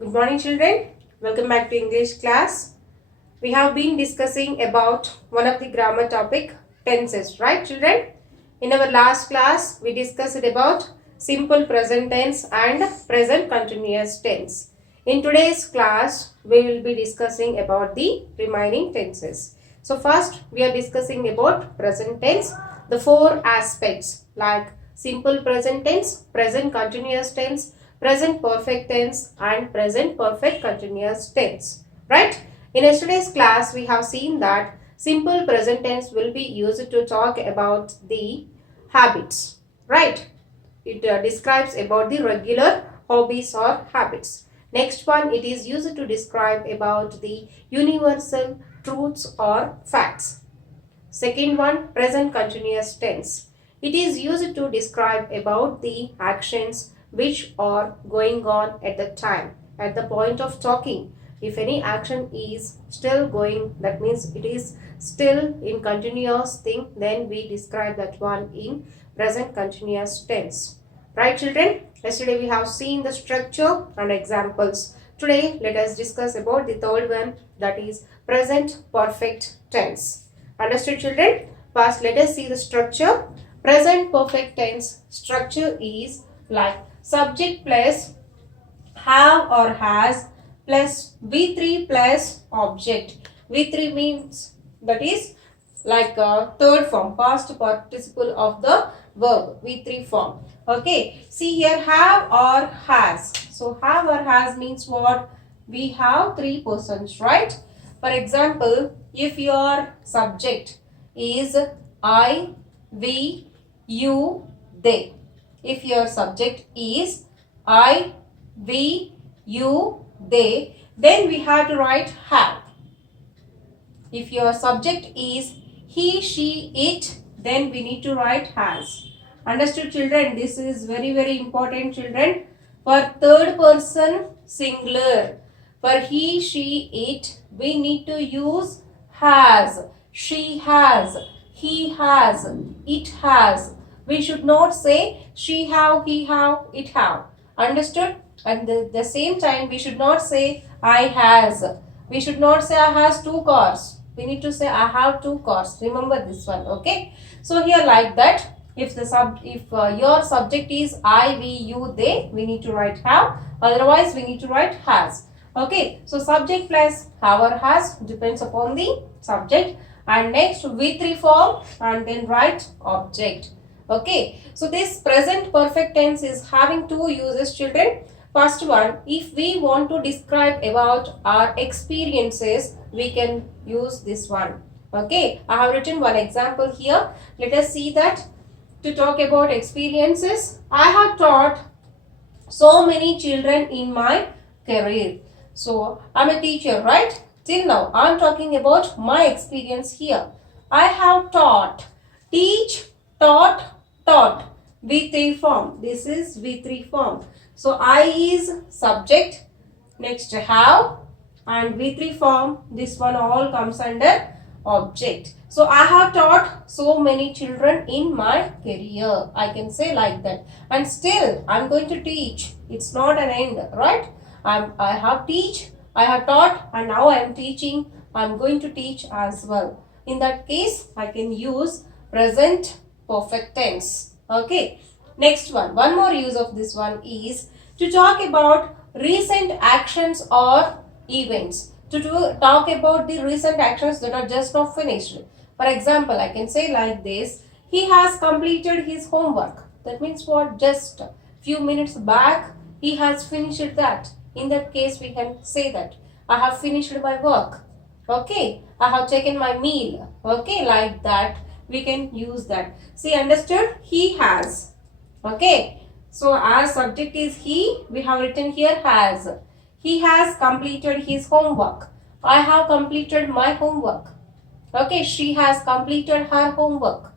Good morning children. Welcome back to English class. We have been discussing about one of the grammar topic, tenses, right children? In our last class, we discussed about simple present tense and present continuous tense. In today's class, we will be discussing about the remaining tenses. So first, we are discussing about present tense, the four aspects like simple present tense, present continuous tense, present perfect tense and present perfect continuous tense, right? In yesterday's class, we have seen that simple present tense will be used to talk about the habits, right? It describes about the regular hobbies or habits. Next one, it is used to describe about the universal truths or facts. Second one, present continuous tense. It is used to describe about the actions which are going on at the time, at the point of talking. If any action is still going, that means it is still in continuous thing, then we describe that one in present continuous tense. Right children? Yesterday we have seen the structure and examples. Today let us discuss about the third one, that is present perfect tense. Understood children? First let us see the structure. Present perfect tense structure is like subject plus have or has plus V3 plus object. V3 means that is like a third form, past participle of the verb, V3 form. Okay, see here have or has. So have or has means what? We have three persons, right? For example, if your subject is I, we, you, they. If your subject is I, we, you, they, then we have to write have. If your subject is he, she, it, then we need to write has. Understood children? This is very important children. For third person singular, for he, she, it, we need to use has. She has, he has, it has. We should not say she have, he have, it have. Understood? At the same time, we should not say I has. We should not say I has two cars. We need to say I have two cars. Remember this one, okay? So here like that, if your subject is I, we, you, they, we need to write have. Otherwise, we need to write has. Okay, so subject plus have or has depends upon the subject. And next V3 form and then write object. Okay, so this present perfect tense is having two uses children. First one, if we want to describe about our experiences, we can use this one. Okay, I have written one example here. Let us see that. To talk about experiences, I have taught so many children in my career. So, I'm a teacher, right? Till now, I'm talking about my experience here. I have taught, teach, taught, taught. V3 form. This is V3 form. So, I is subject. Next, have. And V3 form. This one all comes under object. So, I have taught so many children in my career. I can say like that. And still, I'm going to teach. It's not an end, right? I have teach, I have taught, and now I am teaching. I am going to teach as well. In that case, I can use present perfect tense. Okay. Next one more use of this one is to talk about recent actions or events. To talk about the recent actions that are just not finished. For example, I can say like this: he has completed his homework. That means what? Just a few minutes back, he has finished that. In that case, we can say that I have finished my work. Okay, I have taken my meal. Okay, like that we can use that. See, understood? He has. Okay, so our subject is he. We have written here has. He has completed his homework. I have completed my homework. Okay, she has completed her homework.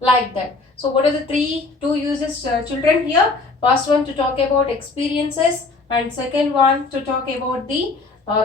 Like that. So, what are the two uses children here? First one to talk about experiences, and second one to talk about the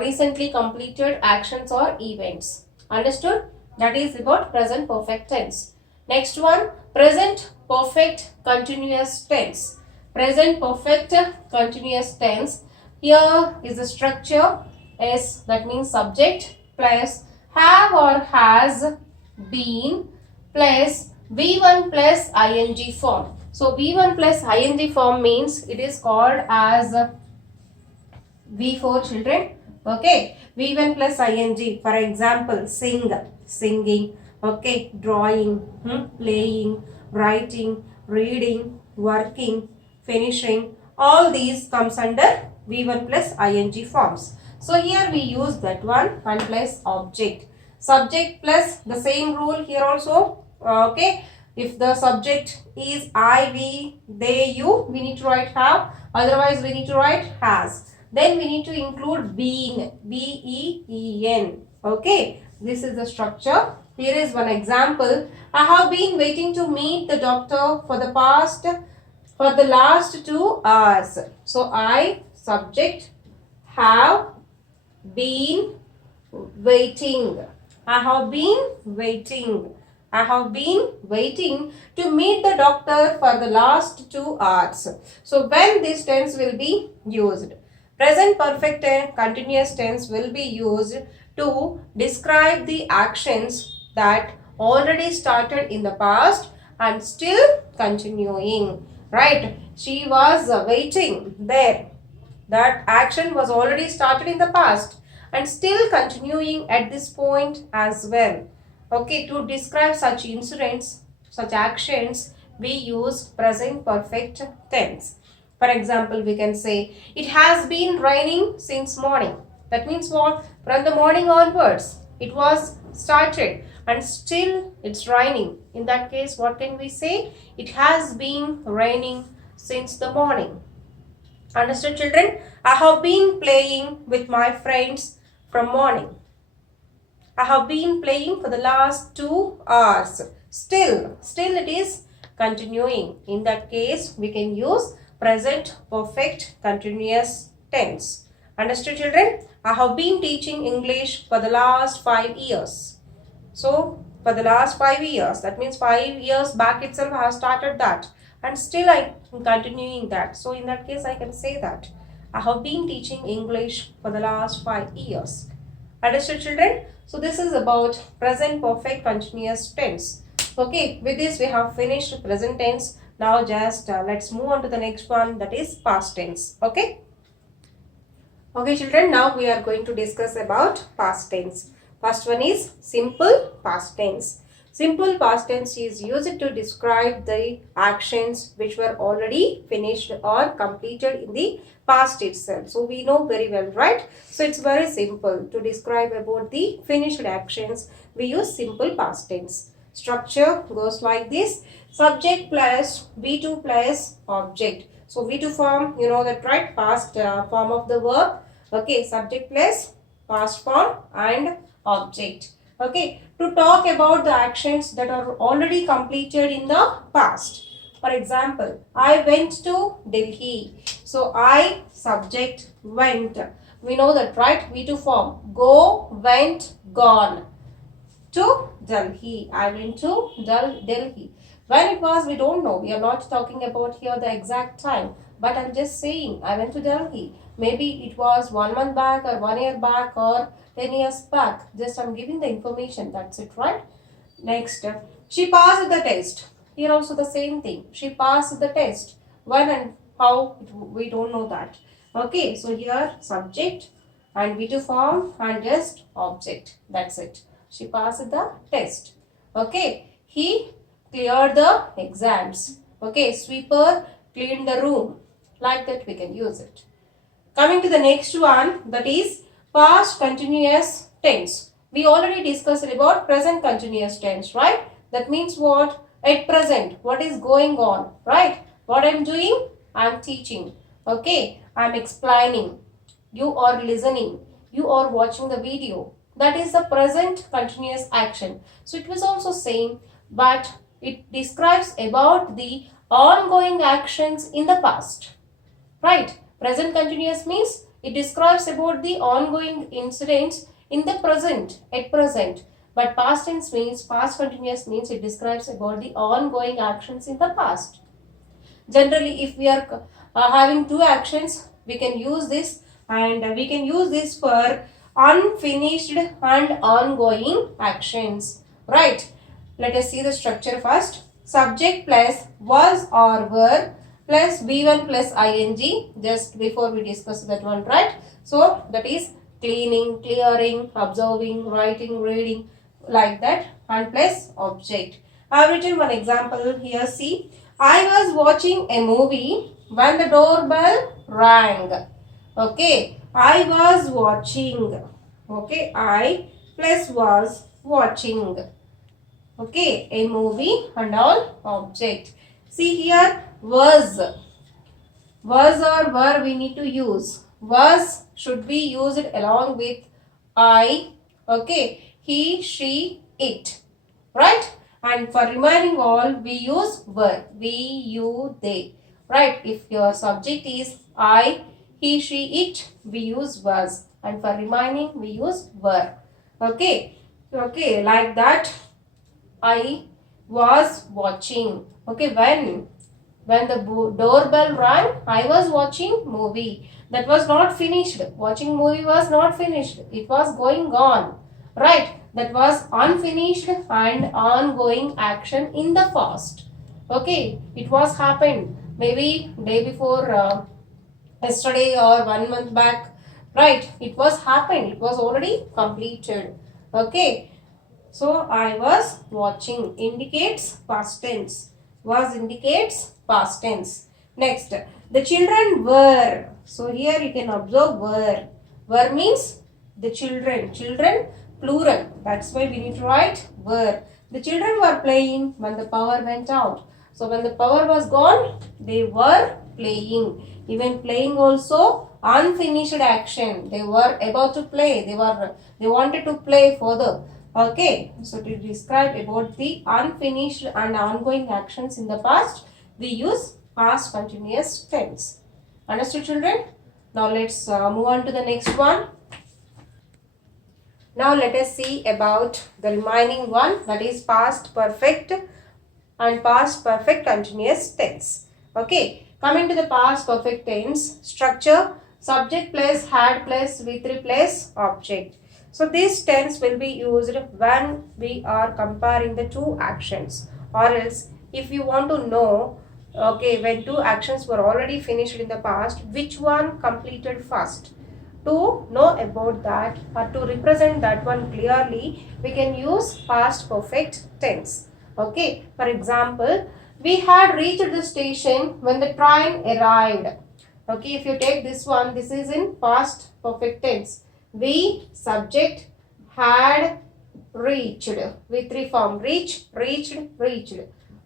recently completed actions or events. Understood? That is about present perfect tense. Next one, present perfect continuous tense. Present perfect continuous tense. Here is the structure S, that means subject plus have or has been plus V1 plus ing form. So V1 plus ing form means it is called as V4 children. Okay, V1 plus ing, for example, sing, singing, okay, drawing, playing, writing, reading, working, finishing, all these comes under V1 plus ing forms. So here we use that one and plus object. Subject plus the same rule here also, okay. If the subject is I, we, they, you, we need to write have, otherwise we need to write has. Then we need to include been, B-E-E-N. Okay, this is the structure. Here is one example. I have been waiting to meet the doctor for the last 2 hours. So I, subject, have been waiting. I have been waiting. I have been waiting to meet the doctor for the last 2 hours. So when this tense will be used? Present perfect and continuous tense will be used to describe the actions that already started in the past and still continuing. Right? She was waiting there. That action was already started in the past and still continuing at this point as well. Okay, to describe such incidents, such actions, we use present perfect tense. For example, we can say, it has been raining since morning. That means what? From the morning onwards, it was started and still it's raining. In that case, what can we say? It has been raining since the morning. Understood, children? I have been playing with my friends from morning. I have been playing for the last 2 hours. Still it is continuing. In that case, we can use present perfect continuous tense. Understood, children? I have been teaching English for the last 5 years. So, for the last 5 years, that means 5 years back itself I have started that. And still I am continuing that. So, in that case, I can say that I have been teaching English for the last 5 years. Understood, children? So, this is about present perfect continuous tense. Okay, with this we have finished present tense. Now just let's move on to the next one, that is past tense. Okay. Okay, children, now we are going to discuss about past tense. First one is simple past tense. Simple past tense is used to describe the actions which were already finished or completed in the past itself. So we know very well, right? So it's very simple to describe about the finished actions. We use simple past tense. Structure goes like this. Subject plus V2 plus object. So V2 form, you know that, right? Past form of the verb. Okay, subject plus past form and object. Okay, to talk about the actions that are already completed in the past. For example, I went to Delhi. So I, subject, went. We know that, right? V2 form. Go, went, gone. To Delhi. I went to Delhi. When it was, we don't know. We are not talking about here the exact time. But I'm just saying, I went to Delhi. Maybe it was 1 month back or 1 year back or 10 years back. Just I'm giving the information. That's it, right? Next, she passed the test. Here also the same thing. She passed the test. When and how, we don't know that. Okay, so here subject and V2 form and just object. That's it. She passed the test. Okay, he cleared the exams. Okay, sweeper cleaned the room. Like that we can use it. Coming to the next one, that is past continuous tense. We already discussed about present continuous tense, right? That means what? At present, what is going on, right? What I'm doing? I'm teaching. Okay, I'm explaining. You are listening. You are watching the video. That is the present continuous action. So it was also same, but it describes about the ongoing actions in the past. Right? Present continuous means it describes about the ongoing incidents in the present, at present. But past tense means, past continuous means it describes about the ongoing actions in the past. Generally, if we are having two actions, we can use this and we can use this for unfinished and ongoing actions, right? Let us see the structure first. Subject plus was or were plus V1 plus ing, just before we discuss that one, right? So that is cleaning, clearing, observing, writing, reading, like that, and plus object. I have written one example here. See, I was watching a movie when the doorbell rang. Okay, I was watching. Okay, I plus was watching. Okay, a movie and all object. See here, was or were we need to use. Was should be used along with I. Okay, he, she, it, right? And for remaining all, we use were. We, you, they, right? If your subject is I, he, she, it, we use was, and for remaining we use were. Okay, like that. I was watching. Okay, when the doorbell rang, I was watching movie. That was not finished. Watching movie was not finished. It was going on, right? That was unfinished and ongoing action in the past. Okay, it was happened maybe day before yesterday or 1 month back, right? It was happened. It was already completed. Okay. So I was watching indicates past tense. Was indicates past tense. Next, the children were. So here you can observe were. Were means the children. Children plural. That's why we need to write were. The children were playing when the power went out. So when the power was gone, they were playing. Even playing also unfinished action. They were about to play. They wanted to play further. Okay, so to describe about the unfinished and ongoing actions in the past, we use past continuous tense. Understood, children? Now let's move on to the next one. Now let us see about the remaining one, that is past perfect and past perfect continuous tense. Okay, coming to the past perfect tense, structure subject plus had plus V3 plus object. So this tense will be used when we are comparing the two actions, or else if you want to know, okay, when two actions were already finished in the past, which one completed first. To know about that or to represent that one clearly, we can use past perfect tense. Okay, for example, we had reached the station when the train arrived. Okay, if you take this one, this is in past perfect tense. We, subject, had reached with three form, reach, reached, reached.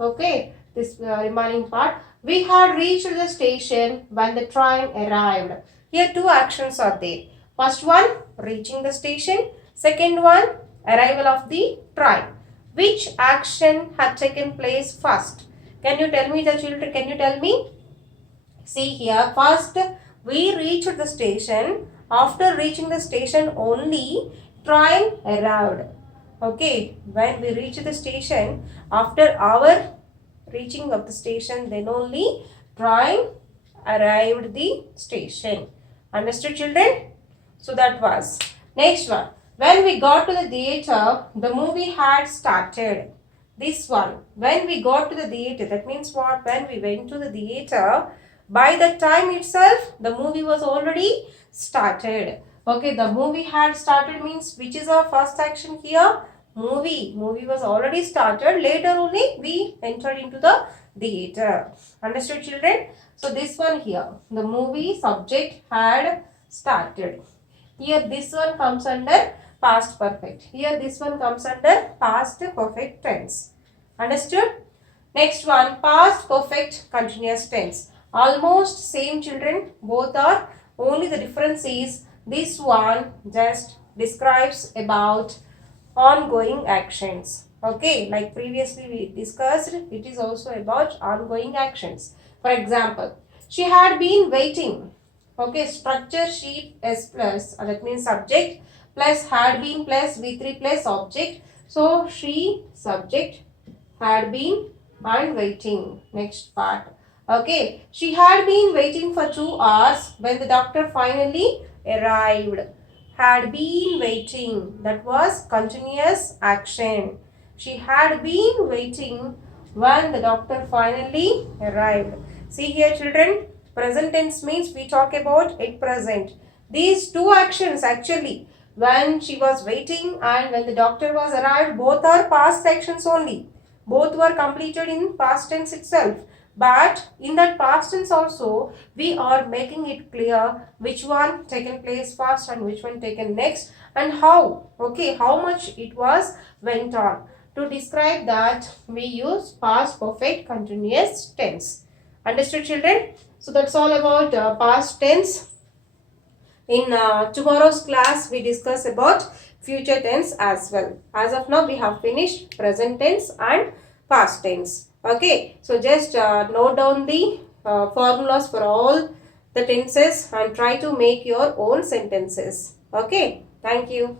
Okay, this remaining part, we had reached the station when the train arrived. Here two actions are there. First one, reaching the station. Second one, arrival of the train. Which action had taken place first? Can you tell me, the children? Can you tell me? See here, first we reached the station. After reaching the station only, train arrived. Okay, when we reach the station, after our reaching of the station, then only train arrived the station. Understood, children? So that was. Next one. When we got to the theatre, the movie had started. This one. When we got to the theatre, that means what? When we went to the theatre, by the time itself, the movie was already started. Okay, the movie had started means which is our first action here? Movie. Movie was already started. Later only we entered into the theatre. Understood, children? So this one here, the movie subject had started. Here this one comes under past perfect. Here this one comes under past perfect tense. Understood? Next one, past perfect continuous tense. Almost same, children. Both are, only the difference is this one just describes about ongoing actions. Okay, like previously we discussed, it is also about ongoing actions. For example, she had been waiting. Okay, structure sheet S plus, that means subject plus had been plus V3 plus object. So she, subject, had been and waiting. Next part, Okay, she had been waiting for 2 hours when the doctor finally arrived. Had been waiting. That was continuous action. She had been waiting when the doctor finally arrived. See here, children, present tense means we talk about it present. These two actions actually, when she was waiting and when the doctor was arrived, both are past actions only. Both were completed in past tense itself. But in that past tense also, we are making it clear which one taken place first and which one taken next and how. Okay, how much it was went on. To describe that, we use past perfect continuous tense. Understood, children? So that's all about past tense. In tomorrow's class, we discuss about future tense as well. As of now, we have finished present tense and past tense. Okay, so just note down the formulas for all the tenses and try to make your own sentences. Okay, thank you.